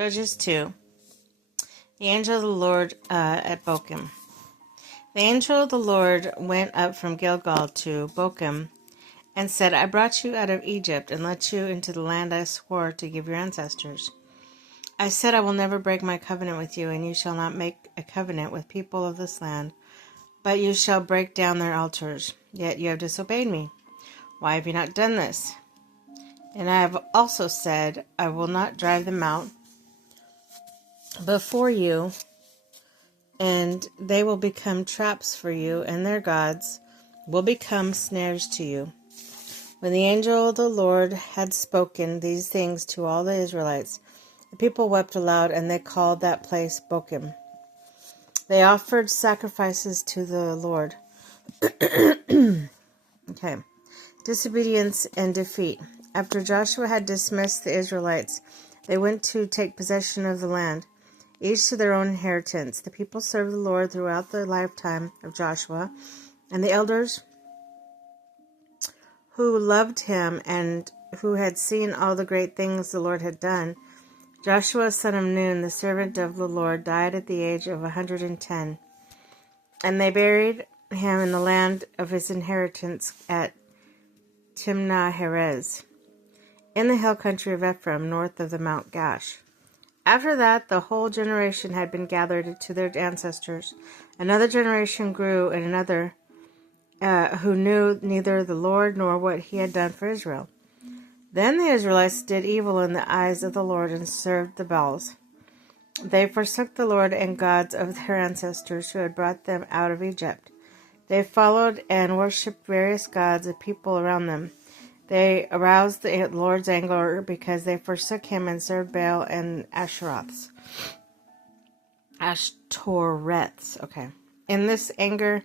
Judges 2. The angel of the Lord at Bochim. The angel of the Lord went up from Gilgal to Bochim and said, I brought you out of Egypt and led you into the land I swore to give your ancestors. I said, I will never break my covenant with you, and you shall not make a covenant with people of this land, but you shall break down their altars. Yet you have disobeyed me. Why have you not done this? And I have also said, I will not drive them out before you, and they will become traps for you, and their gods will become snares to you. When the angel of the Lord had spoken these things to all the Israelites, the people wept aloud, and they called that place Bochim. They offered sacrifices to the Lord. Okay. Disobedience and defeat. After Joshua had dismissed the Israelites, they went to take possession of the land, each to their own inheritance. The people served the Lord throughout the lifetime of Joshua, and the elders who loved him and who had seen all the great things the Lord had done. Joshua, son of Nun, the servant of the Lord, died at the age of 110, and they buried him in the land of his inheritance at Timnah-Heres, in the hill country of Ephraim, north of the Mount Gash. After that, the whole generation had been gathered to their ancestors. Another generation grew, and another who knew neither the Lord nor what he had done for Israel. Then the Israelites did evil in the eyes of the Lord and served the Baals. They forsook the Lord and gods of their ancestors who had brought them out of Egypt. They followed and worshipped various gods of people around them. They aroused the Lord's anger because they forsook him and served Baal and Ashtoreths. Okay. In this anger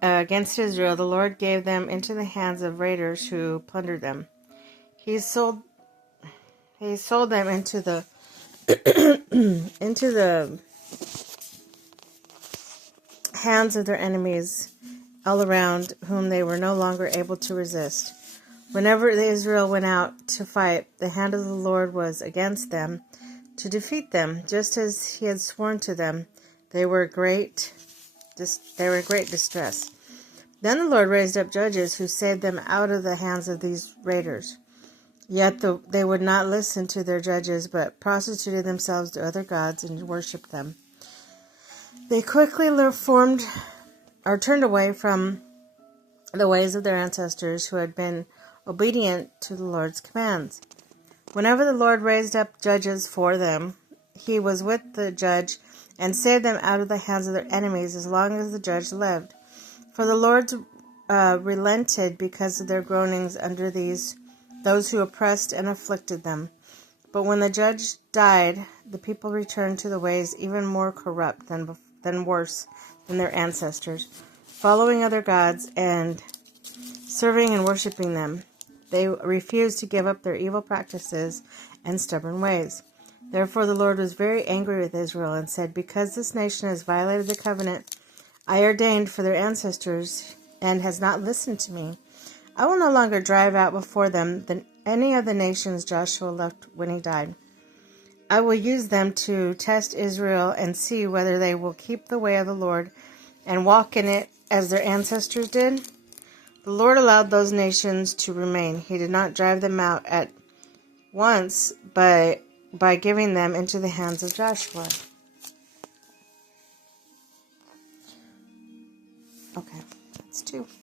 against Israel, the Lord gave them into the hands of raiders who plundered them. He sold them into the into the hands of their enemies all around, whom they were no longer able to resist. Whenever Israel went out to fight, the hand of the Lord was against them to defeat them, just as he had sworn to them. They were in great distress. Then the Lord raised up judges who saved them out of the hands of these raiders. Yet they would not listen to their judges, but prostituted themselves to other gods and worshipped them. They quickly turned away from the ways of their ancestors who had been obedient to the Lord's commands. Whenever the Lord raised up judges for them, he was with the judge and saved them out of the hands of their enemies as long as the judge lived. For the Lord relented because of their groanings under those who oppressed and afflicted them. But when the judge died, the people returned to the ways even more corrupt than worse than their ancestors, following other gods and serving and worshiping them. They refused to give up their evil practices and stubborn ways. Therefore the Lord was very angry with Israel and said, because this nation has violated the covenant I ordained for their ancestors and has not listened to me, I will no longer drive out before them any of the nations Joshua left when he died. I will use them to test Israel and see whether they will keep the way of the Lord and walk in it as their ancestors did. The Lord allowed those nations to remain. He did not drive them out at once by giving them into the hands of Joshua. Okay, that's 2.